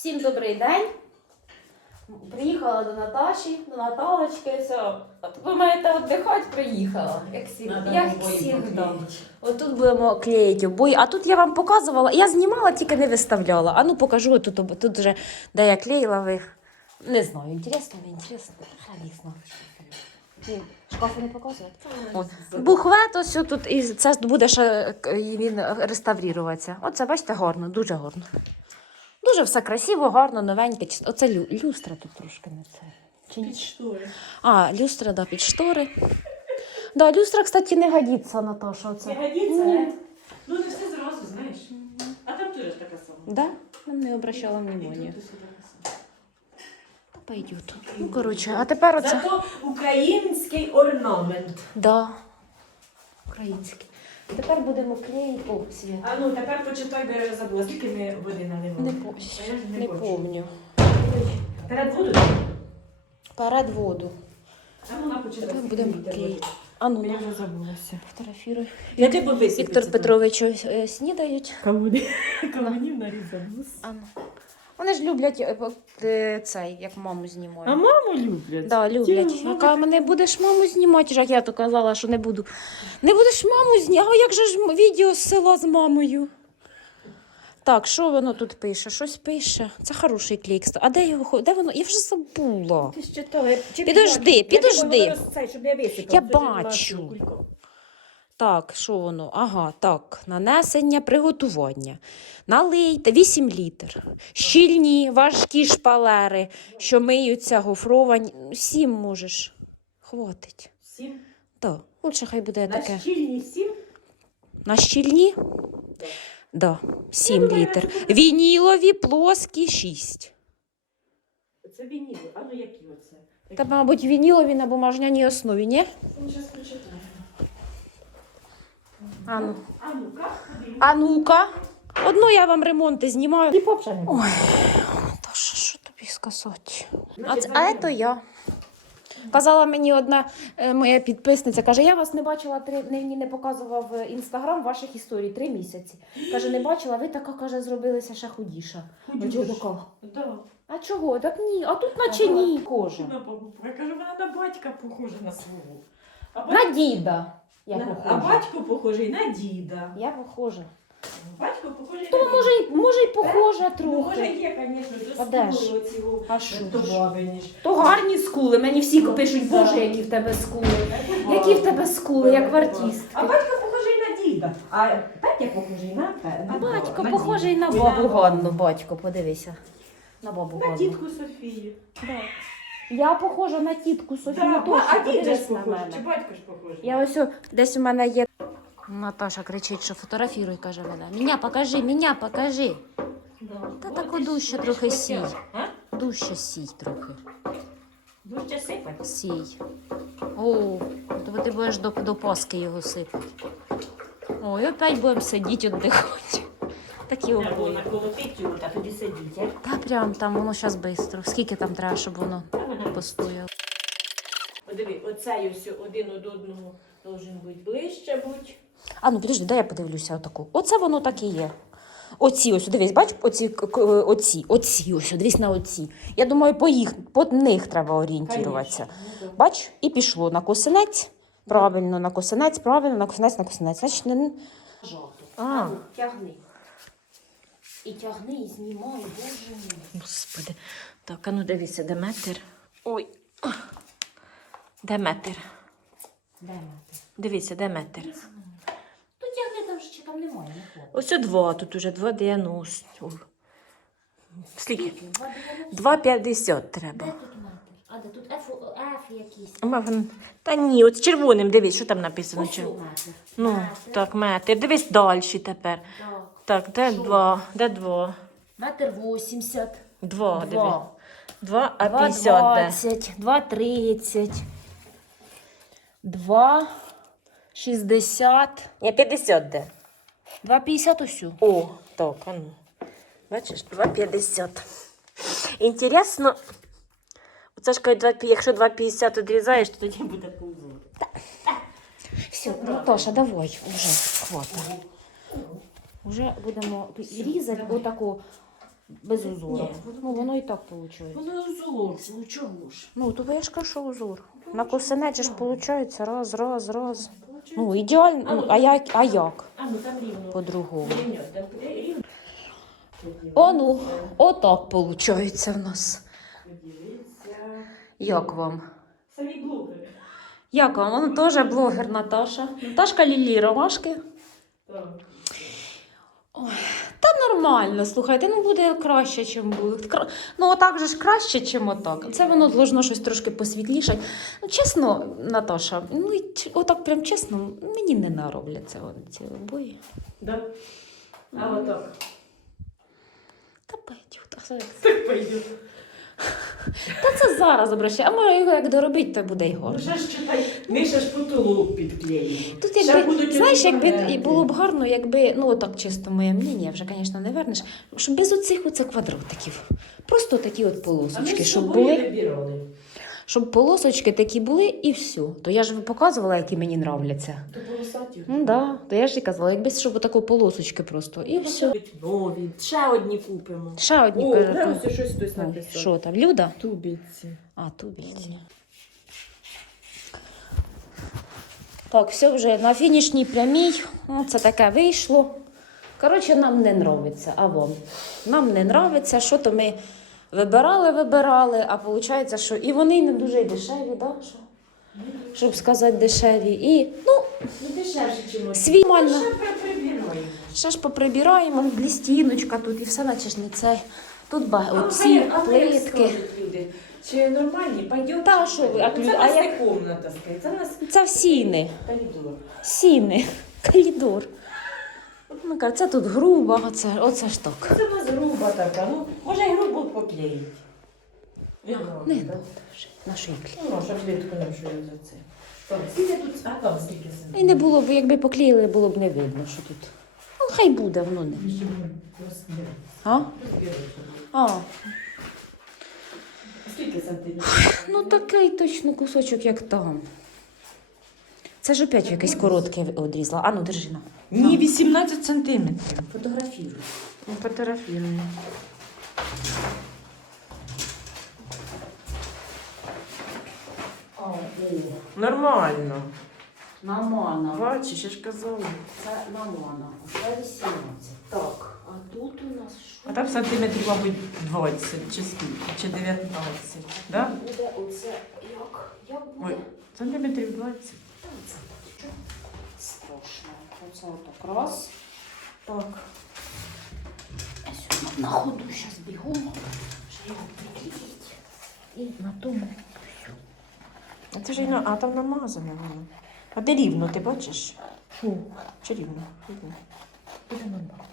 Всім добрий день. Приїхала до Наташі, до Наталочки, все. От Ви маєте віддихати, приїхала. Як. Як завжди. Отут будемо клеїти обої. А тут я вам показувала, я знімала, тільки не виставляла. А ну покажу тут, об- тут вже, де я клеїла ви. Не знаю, інтересно, не інтересно. Ні, Шкафу не показувати? От. Бухвет ось тут, і це буде ще він реставруватися. Оце, бачите, гарно, дуже гарно. Дуже все красиво, гарно, новеньке. Оце лю, люстра тут трошки не це. Чи? Під штори. А, люстра, да, під штори. Да, люстра, кстати, не годиться, Наташа. Не Оце. годиться, Ні. не? Ну не все зразу, знаєш. А там теж така сама. Да? Я не обращала усе. Та Пойдет. Ну, коротше, а тепер оце. Зато український орнамент. Да. Український. Тепер будемо клеїти світ. А ну тепер почитай, бо я вже забула, скільки ми води наливали. Не, по... Я ж не хочу. помню. Перед воду? Перед воду. А ну на почитай. Тепер будемо клеїти. А Я ну, вже забулася. фотографіруй. Я тебе. Віктор Петрович е, снідають. Кавунів нарізав. А ну. Вони ж люблять е, е, цей, як маму знімають. А маму люблять. Да, люблять. Ті, мама- Яка мене будеш маму знімати, як я то казала, що не буду. Не будеш маму знімати. А як же ж м- відео з села з мамою? Так, що воно тут пише? Щось пише. Це хороший клік. А де його? хо- Де воно? Я вже забула. Ти ж читала. Чи Підожди, Я підожди. думала, воно щоб я висипала. Я Це ж бачу. Так, що воно? Ага, так. Нанесення, приготування. Налийте 8 літр. Щільні, важкі шпалери, що миються, гофровані. Сім можеш. Хватить. Сім. Так, лучше хай буде На таке. щільні сім. На щільні? Да, 7 літр. Вінілові, плоскі 6. Це вініли. А ну які оце? Та, мабуть, вінілові на бумажняній основі, ні? Зараз почитаємо. А ну. А ну-ка. Одну я вам ремонти знімаю. І попша Ой, Наташа, що тобі сказати? А, це, а це я. Казала мені одна е, моя підписниця, каже, я вас не бачила, три, не, мені не показував е, інстаграм ваших історій три місяці. Каже, не бачила, ви така, каже, зробилися ще худіша. А чого? Да. А чого? Так ні, а тут наче ні. Бабу. Я кажу, вона на батька похожа на свого. На діда. Я на- а похожа. батько похожий на діда. Я похожа. Батько похожий То на діда. може, й- може й похожа Ну, може трохи. є, звісно, А де ж? до оцього. А що до ж? бабині ж. То гарні скули. Мені всі Ну, пишуть, боже, які в тебе скули. Які в тебе скули, як в артистки. А батько похожий на діда. А Петя похожий на Пе- на батько на похожий діда. на бабу Ганну, батько, подивися. На бабу На Ганну. тітку Софію. Да. Я похожа на тітку Софію Да, точно, а дід же подивись на похожий, мене. чи батько ж похожий? Я ось о- десь у мене є. Наташа кричить, що фотографіруй, каже мене. Мене покажи, мене покажи. Да. Та От так дужче ж, трохи бачиш, сій. А? Дужче сій трохи. Дужче сипать. Сій. О, то ти будеш до, до Паски його сипати. Ой, опять будемо сидіти віддихати. Такі Треба обої. наколотити його, та тоді сидіть, а? Та прям там воно зараз швидко. Скільки там треба, щоб воно Постояло? Подиви, оцей ось один од одного должен бути ближче бути. А ну підожди, дай я подивлюся отаку. Оце воно так і є. Оці ось, дивись, бач, оці, оці, оці, ось, дивись на оці. Я думаю, по їх, по них треба орієнтуватися. Ну, Бач, і пішло на косинець. Правильно, на косинець, правильно, на косинець, на косинець. Значить, не... Жовто. А. Тягни. І тягни, і знімай, боже мій. Господи. Так, а ну дивися, де метр. Ой. Де метр? Де мати? Дивися, де метр. Тут тягни, там ще там немає, не. Ось два, тут уже 2,90. О. Скільки? Два дев'яносто. 2,50 треба. Де тут метр? А де тут F, F якийсь? Та ні, от червоним дивись, що там написано. Ось чер- метр. Ну, Метр. так, метр. Дивись далі тепер. Так. Так, де Що? два? Де два? Метр вісімдесят. Два, диви. Два. Два, а Два 50 де? двадцять, два тридцять, два шістдесят, Ні, 50 де. два п'ятдесят усю. О, так, а ну. Бачиш, 2,50. Інтересно, оце ж кажуть, 2, якщо 2,50 відрізаєш, то тоді буде повзор. Все, Наташа, давай, уже хватить. Уже будемо різати отаку без узору. Ні, Ну, воно і так виходить. Воно узор, ну чого ж? Ну, то я ж кажу, що узор. На косинеті ж виходить раз, раз, раз. Ну, ідеально. Ну, а як? А як? А, ну там рівно. По-другому. Рівно, там рівно. О, ну, отак виходить в нас. Як вам? Самі блогери. Як вам? Вона теж блогер Наташа. Наташка Лілі Ромашки. Так. Та нормально, слухайте, ну буде краще, чим було. Ну, отак же ж краще, чим отак. Це воно должно щось трошки посвітлішати. Ну, чесно, Наташа, ну, отак прям чесно, мені не наробляться вони ці обої. Да? А отак. Та все. Так пойдет. Та це зараз обращає, А може його як доробити, то буде й Ну, горно. ще ж читай, ми ще ж потолок підклеїть. Тут Ще якби, будуть знаєш, якби орнаменти. і було б гарно, якби, ну отак чисто моє мнення, вже, звісно, не вернеш, щоб без оцих оце квадратиків. Просто такі от А ми полосочки, з щоб собою були. вибирали. Щоб полосочки такі були і все. То я ж ви показувала, які мені нравляться. То полосаті. Ну да, то я ж і казала, якби щоб отаку полосочки просто. І все. Нові. Ще одні купимо. Ще одні О, вже ось щось хтось написав. Що там, Люда? Тубіці. А, тубільці. Так, все вже на фінішній прямій. Це таке вийшло. Коротше, нам не нравиться, а вам. Нам не нравиться, що то ми вибирали, вибирали, а виходить, що і вони не дуже дешеві, да? що? щоб сказати дешеві. І ну, Ну, дешевше, чим свій мально. Ще прибираємо. Ще ж поприбираємо, дві стіночка тут і все, наче ж не це. Тут ба... А оці хай- а хай плитки. скажуть люди, Чи нормальні? Пойдет? Та, що ви, а Це клю- а нас як- не комната, скажіть. Це в нас Це в сіни. коридор. Сіни, коридор. Ну, кажу, це тут грубо, оце, оце ж так. Це в нас груба така. Ну, може і грубо поклеїть. Не треба вже на шиклі. Ну, може, плитку нашою за це. Скільки тут, а там скільки І не було б, якби поклеїли, було б не видно, що тут. Ну, хай буде, воно не. А? А, Скільки сантиметрів? ну такий точно кусочок, як там. Це ж опять якесь коротке одрізала. А ну, держи на. Ні, 18 сантиметрів. Фотографірую. Ну, фотографірую. О, Нормально. нормально. Бачиш, я ж казала. Це нормально. Вже 18. Так, а тут у нас що? А там сантиметрів, мабуть, 20 чи скільки, чи 19. Да? Буде оце як? Як буде? Ой, сантиметрів 20. Це що? Отак раз. Так. Я сьогодні на ходу зараз бігом. Ще його приклеїть. І на тому. А це ж на- а там намазане воно. А де рівно, ти бачиш? Фу, Чи рівно? Рівно. буде нормально.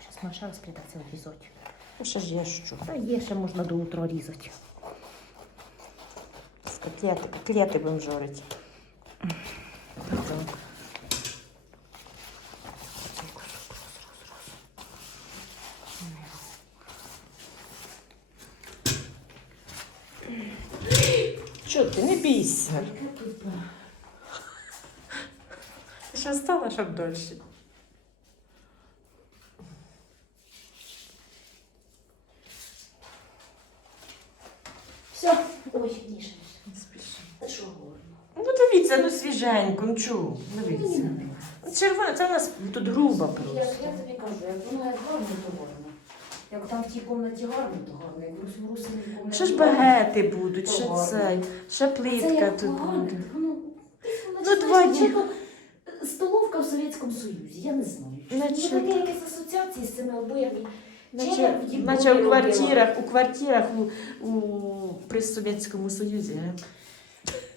Зараз Маша розплітаться обрізати. Ну, ще ж є що. Та є, ще можна до утра різати. Котлети, котлети будемо жарити. Так. Що ти, не бійся. Ти щоб дольше. Все, ой, ніж. Та що говорно? Ну дивіться, ну свіженько, ну чого? Дивіться. Ну, Червоне, це у нас тут груба Я, просто. я тобі кажу, як воно як гарно, то гарно. Як там в тій кімнаті гарно, то гарно. Як в русиній кімнаті Ще ж багети будуть, ще цей, ще плитка тут буде. воно- Ну, два дні. Чи в Совєтському Союзі, я не знаю. Значить- Ну, таке якісь асоціації з цими обоями. Наче, у робила? квартирах, у квартирах у, у при Совєтському Союзі. е.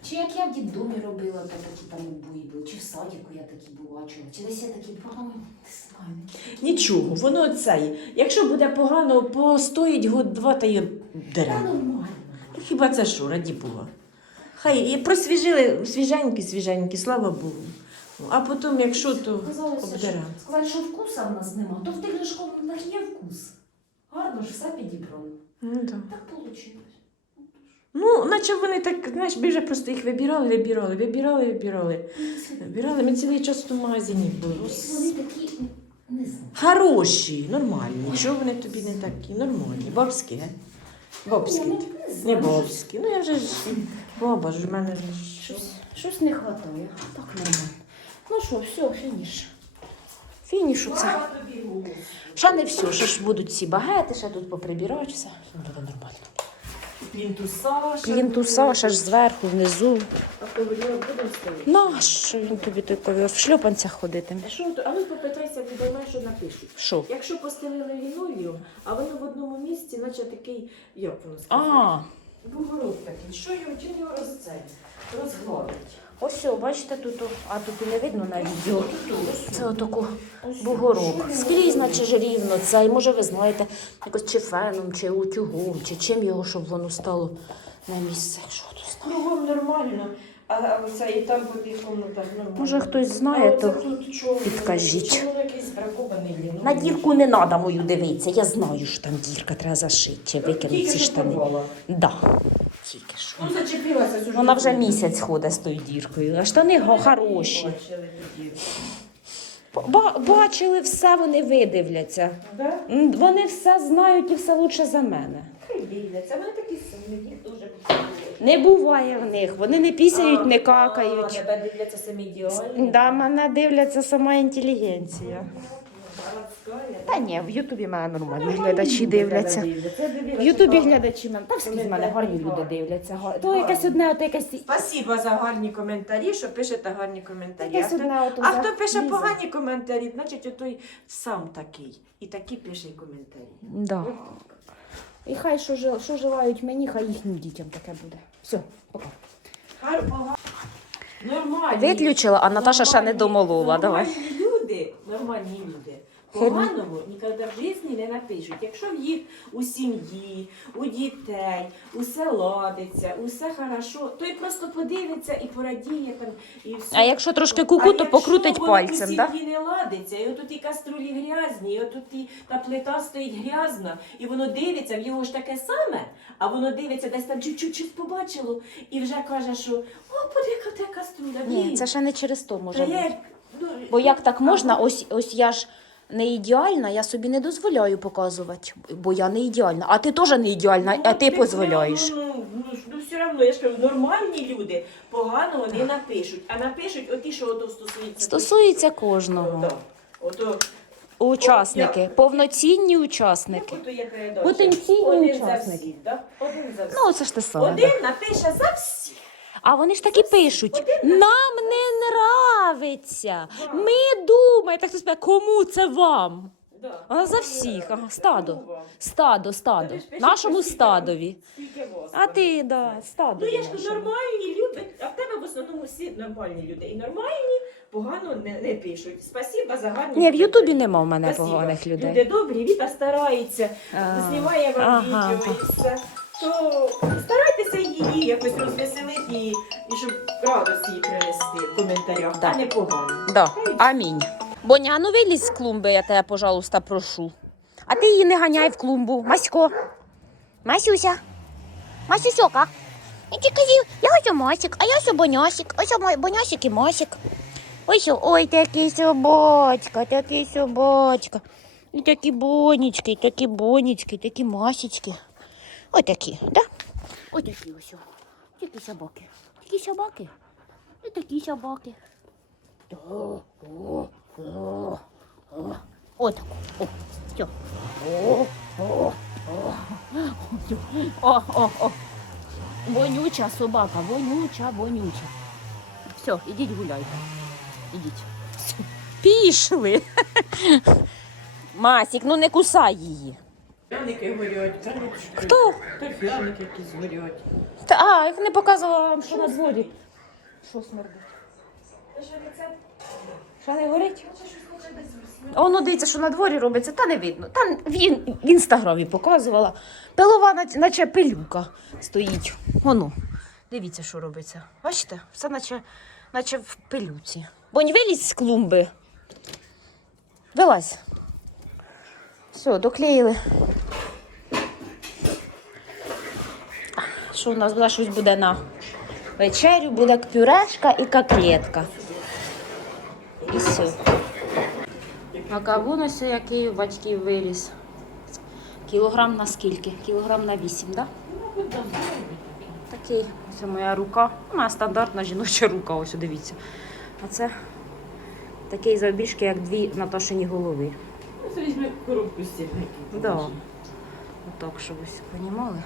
Чи як я в дідомі робила, то такі там обої були, чи в садіку я такі бачила, чи десь я такі бачила, не знаю. Нічого, воно цей. Якщо буде погано, постоїть год-два та й Та дерева. нормально. Хіба це що, раді Бога? Хай і просвіжили свіженькі, свіженькі, слава Богу. А потім, якщо то Казалося, що сказати, що вкуса в нас нема, то в тих же школах є вкус. Гарно ж все підібрали. Ну, да. Так вийшло. Ну, наче вони так, знаєш, вже просто їх вибирали, вибирали, вибирали, вибирали. Вибирали. Ми цілий час в магазині були. Вони такі Не знаю. Хороші, нормальні. Що вони тобі не такі? Нормальні. Бабські, ге? Бабські. Ну, Не бабські. Ну я вже ж баба ж в мене ж. Щось, щось не вистачає. Так нормально. Ну що, все, фініш. Фінішу це. Тобі, Господи. Ще не все, ще ж будуть ці багети, ще тут поприбирають все. Ну, Буде нормально. Плінтуса. ще Плінтуса, ще ж зверху, внизу. А коврів будемо ставити? Нащо він тобі той ковір в шльопанцях ходитиме? А що, а ну попитайся людей, що напишуть. Що? Якщо постелили лінолеум, а воно в одному місці, наче такий, як воно А, сказати? Бугорок такий. Що його, чим його розцей? Розгладить. Ось, все, бачите, тут, о, а тут і не видно на відео. Це отако Ось. бугорок. Скрізь, наче ж рівно це. І може ви знаєте, якось чи феном, чи утюгом, чи чим його, щоб воно стало на місце. Що тут? Кругом нормально, а, оце і там по тих комнатах нормально. Може, хтось знає, то підкажіть. На дірку не треба мою дивитися. Я знаю, що там дірка треба зашити чи викинути ці штани. Да. Тільки що. Ну, зачепилася. сюди. Вона вже місяць ходить з тою діркою, а штани хороші. Бачили. Ба- бачили все, вони видивляться. Да? М, Вони все знають і все лучше за мене. Хай дивляться, вони такі самі, їх дуже підтримують. Не буває в них. Вони не пісяють, не какають. Тебе дивляться самі ідеальні. Да, мене дивляться сама інтелігенція. Та ні, в Ютубі мене нормальні глядачі дивляться. В Ютубі глядачі мене. Та скрізь мене гарні люди дивляться. Га- То якесь одне, то якесь. Спасибо за гарні коментарі, що пишете гарні коментарі. А Якесь хто, одне ото а за- хто пише Ліза. погані коментарі, значить отой сам такий. І такі пише й коментарі. Да. І хай що, жел- що желають мені, хай їхнім дітям таке буде. Все, пока. Гар, пога... Нормальні. Виключила, а Наташа ще не нормальні- домолола. Давай. Нормальні люди, нормальні люди. Поганому ніколи в житті не напишуть. Якщо в їх у сім'ї, у дітей, усе ладиться, усе хорошо, то й просто подивиться і порадіє там і все. А якщо трошки куку, то покрутить пальцем, у так? сім'ї не ладиться, і отут і каструлі грязні, і отут і та плита стоїть грязна, і воно дивиться, в його ж таке саме, а воно дивиться, десь там чуть-чуть щось побачило, і вже каже, що о, подивіться, та каструля. Ні, це ще не через то може бути. ну, Бо як так можна? Ось ось я ж не ідеальна, я собі не дозволяю показувати, бо я не ідеальна. А ти теж не ідеальна, Ну, а ти дозволяєш. Ну, ну, ну, ну, все одно, я ж кажу, нормальні люди поганого не напишуть, а напишуть оті, що ото стосується. Стосується Ну, кожного. да. Ото, Учасники, я- повноцінні учасники. ото є передача. Потенційні Один за учасники. всіх, да? Один за всіх. Ну, це ж те саме. Один напише за всіх. А вони ж так і пишуть: нам не нравиться. Ми думаємо, так хтось питає, кому це вам? Да. Вона за всіх, ага, стадо. Стадо, стадо. Та ж Нашому стадові. Скільки вас А ти, да, стадо. Ну я ж кажу, нормальні люди, а в тебе в основному всі нормальні люди. І нормальні погано не, не пишуть. Спасіба за гарні. Ні, в Ютубі нема в мене Спасибо. поганих людей. Люди добрі, Віта старається, А, знімає вам ага, відео і все. То старайтеся її якось розвеселити і, і щоб радость їй принести в коментарях, Да. а не погано. Да. Амінь. Боня, а ну вилізь з клумби, я тебе, пожалуйста, прошу. А ти її не ганяй в клумбу. Масько. Масюся. Масюсьока. І ти казів, я ось Масик, а я ось Бонясик. Ось мой Бонясик і Масик. Ось, ой, такий собачка, такий собачка. І такі бонечки, і такі бонечки, і такі масічки. Ось такі, да? Ось такі ось. Такі собаки. Такі собаки. І такі собаки. О, о, о, о. От. О, все. О, о, о. О, о, о. Вонюча собака, вонюча, вонюча. Все, ідіть гуляйте. Ідіть. Пішли. Масік, ну не кусай її. Пряники горять, пряники. Хто? Та пряники якісь горять. Та, а, я не показувала вам, що на дворі. Що смердить? Що не горить? Воно дивіться, що на дворі робиться, та не видно. Та він в інстаграмі показувала. Пилова, нач- наче пилюка стоїть. Воно. Дивіться, що робиться. Бачите? Все наче, наче в пилюці. Бонь, вилізь з клумби. Вилазь. Все, доклеїли. Що в нас буде щось буде на вечерю, буде пюрешка і котлетка. І все. А кавун ось який у батьків виріс. Кілограм на скільки? Кілограм на 8, так? Добрий. Такий. Ось моя рука. У мене стандартна жіноча рука, ось дивіться. А це такий завбільшки, як дві Наташині голови. Це візьми коробку з сірників. Да. Отак, щоб ви розуміли.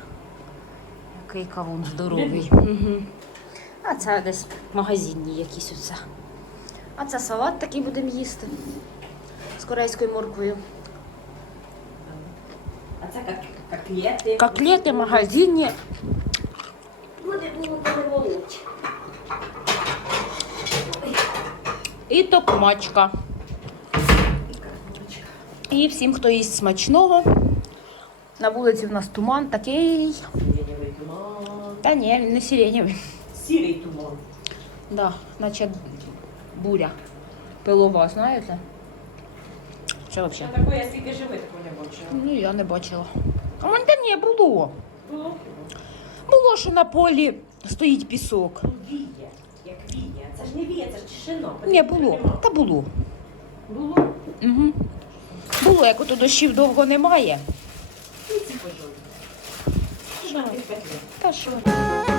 Який кавун здоровий. Угу. А це десь магазинні якісь оце. А це салат такий будемо їсти. З корейською морквою. А це как, котлети. Котлети магазинні. Буде було переволочь. І токмачка. І всім, хто їсть смачного. На вулиці в нас туман такий. Сиреневий. Та ні, він не сиренєвий. Сірий туман. Да, наче буря. Пилова, знаєте? Що взагалі? таке, я скільки живе, такого не бачила. Ну, я не бачила. А мене та ні, було. Було? Було, що на полі стоїть пісок. Ну, Віє, як віє. Це ж не віє, це ж тишина. Ні, було. Та було. Було? Угу. Було, як ото дощів довго немає. І ці пожовті. Що? Та що?